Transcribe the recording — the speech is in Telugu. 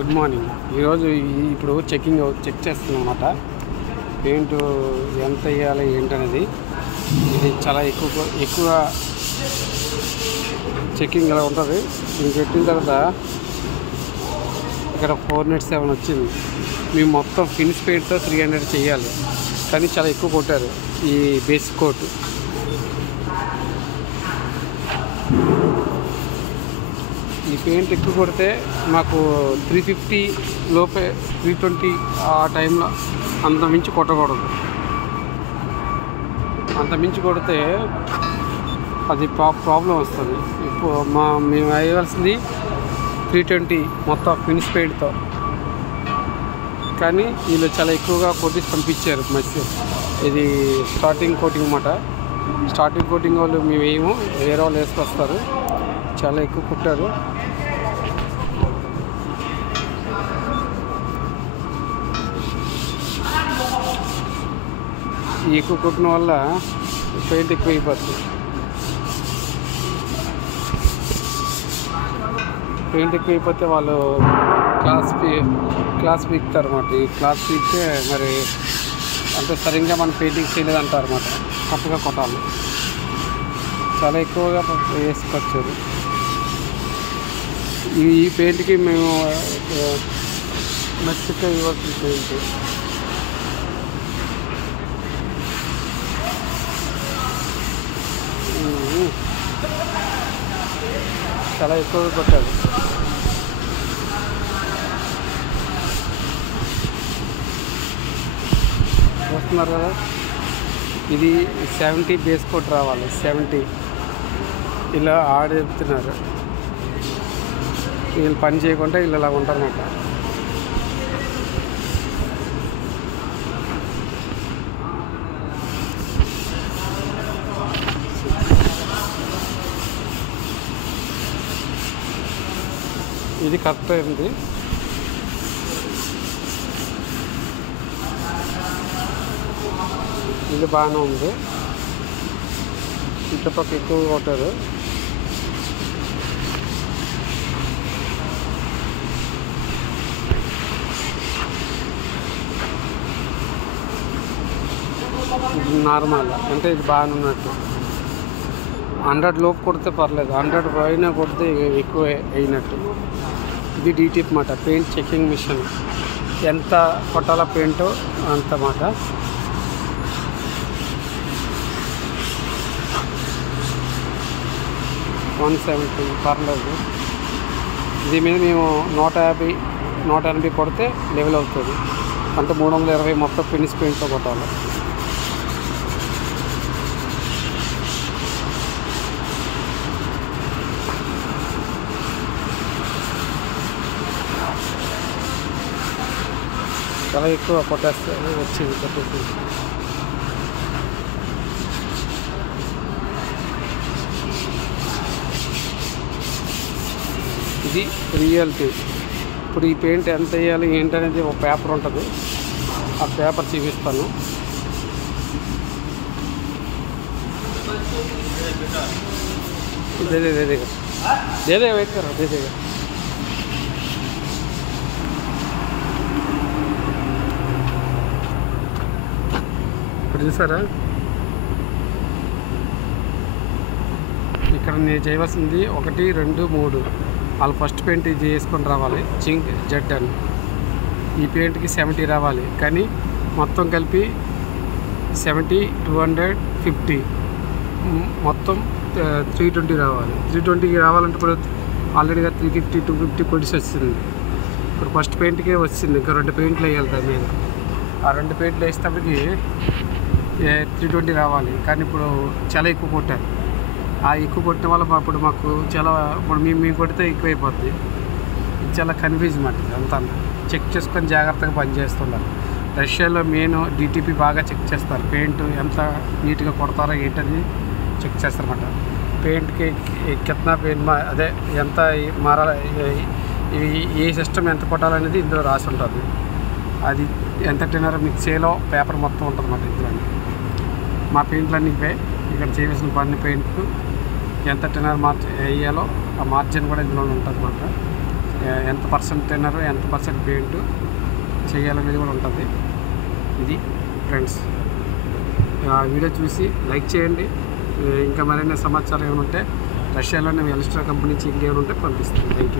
Good morning. ఈరోజు ఇప్పుడు చెక్ చేస్తున్నాం అన్నమాట. పెయింట్ ఎంత వేయాలి ఏంటనేది. ఇది చాలా ఎక్కువ చెక్కింగ్ ఇలా ఉంటుంది. ఇది పెట్టిన తర్వాత ఇక్కడ 407 వచ్చింది. మేము మొత్తం ఫినిష్ పెయింట్తో 300 చేయాలి, కానీ చాలా ఎక్కువ కొట్టారు ఈ బేసిక్ కోట్. ఈ పెయింట్ ఎక్కువ కొడితే మాకు 350 లోపే 320 ఆ టైంలో అంత మించి కొట్టకూడదు. అంత మించి కొడితే అది ప్రాబ్లం వస్తుంది. ఇప్పుడు మేము వేయవలసింది 320 మొత్తం ఫినిష్ పెయింట్తో, కానీ వీళ్ళు చాలా ఎక్కువగా కొట్టి పంపించారు. మంచి ఇది స్టార్టింగ్ కోటింగ్ అన్నమాట. స్టార్టింగ్ కోటింగ్ వాళ్ళు మేము వేయము, వేరే వాళ్ళు వేసుకొస్తారు. చాలా ఎక్కువ కుట్టారు. ఈ ఎక్కువ కుట్టిన వల్ల పెయింట్ ఎక్కువ అయిపోతుంది. పెయింట్ ఎక్కువ అయిపోతే వాళ్ళు క్లాస్ పీకుతారు అన్నమాట. ఈ క్లాస్ పీకితే మరి అంటే సరిగ్గా మనం పెయింటింగ్ చేయలేదు అంటారు అన్నమాట. కరెక్ట్గా కొట్టాలి. చాలా ఎక్కువగా వేసుకొచ్చారు. ఈ పెయింట్కి మేము మెచ్చిక ఇవ్వాల్సిన పెయింట్. చాలా ఎక్కువగా కొట్టారు. చూస్తున్నారు కదా, ఇది 70 బేస్ కోట్ రావాలి. 70 ఇలా చెప్తున్నారు. వీళ్ళు పని చేయకుండా వీళ్ళు ఇలా ఉంటారన్నమాట. ఇది కరెక్ట్ అయింది. ఇది బాగానే ఉంది. చుట్టుపక్కల ఎక్కువ కొట్టారు. ఇది నార్మల్ అంటే ఇది బాగానే ఉన్నట్టు. 100 లోపు కొడితే పర్లేదు, 100 పైన కొడితే ఎక్కువ అయినట్టు. ఇది డీటీప్ మాట, పెయింట్ చెకింగ్ మిషన్. ఎంత కొట్టాల పెయింట్ అంత మాట. $170 పర్లేదు. దీని మీద మేము 150 కొడితే లెవెల్ అవుతుంది. అంటే 320 మొత్తం ఫినిష్ పెయింట్తో కొట్టాలి. చాలా ఎక్కువ కొట్టేస్తే వచ్చింది కొట్టేసి. ఇది రియాలిటీ. ఇప్పుడు ఈ పెయింట్ ఎంత వేయాలి ఏంటనేది ఒక పేపర్ ఉంటుంది. ఆ పేపర్ చూపిస్తాను. దేదే వెయిట్ కరా దేదేగా. ఇప్పుడు చూసారా, ఇక్కడ నేను చేయవలసింది 1, 2, 3. వాళ్ళు ఫస్ట్ పెయింట్ ఇది చేసుకొని రావాలి. జింక్ జెడ్ అని. ఈ పెయింట్కి 70 రావాలి, కానీ మొత్తం కలిపి 70, 250 మొత్తం 320 రావాలి. 320కి రావాలంటే ఇప్పుడు ఆల్రెడీగా 350, 250 కొడిసి వచ్చింది. ఇప్పుడు ఫస్ట్ పెయింట్కే వచ్చింది. ఇంకా 2 పెయింట్లు వేయాలి దాని మీద. ఆ 2 పెయింట్లు వేసేటప్పటికి 320 రావాలి, కానీ ఇప్పుడు చాలా ఎక్కువ కొట్టారు. ఆ ఎక్కువ కొట్టిన వల్ల ఇప్పుడు మాకు చాలా ఇప్పుడు మేము కొడితే ఎక్కువైపోద్ది. ఇది చాలా కన్ఫ్యూజ్ మాట. అంతా చెక్ చేసుకొని జాగ్రత్తగా పనిచేస్తున్నారు. రష్యాలో మెయిన్ డిటిపి బాగా చెక్ చేస్తారు. పెయింట్ ఎంత నీట్గా కొడతారో ఏంటని చెక్ చేస్తారన్నమాట. పెయింట్కి కిतना పెయింట్ అదే ఎంత మారాలి, ఏ సిస్టమ్ ఎంత కొట్టాలనేది ఇందులో రాసి ఉంటుంది. అది ఎంత టెన్నర్ మిక్సీలో పేపర్ మొత్తం ఉంటుంది అన్నమాట. ఇందులో మా పెయింట్లన్నీ ఇక్కడ చేయవలసిన పని పెయింట్ ఎంత టెన్నర్ వేయాలో ఆ మార్జిన్ కూడా ఇందులో ఉంటుంది అన్నమాట. ఎంత పర్సెంట్ తిన్నారు, ఎంత పర్సెంట్ పెయింట్ చేయాలనేది కూడా ఉంటుంది. ఇది ఫ్రెండ్స్, వీడియో చూసి లైక్ చేయండి. ఇంకా మరిన్ని సమాచారం ఏమైనా ఉంటే రష్యాలోనే ఎల్స్ట్రా కంపెనీ నుంచి ఇంకేమైనా ఉంటే పంపిస్తాను. Thank you.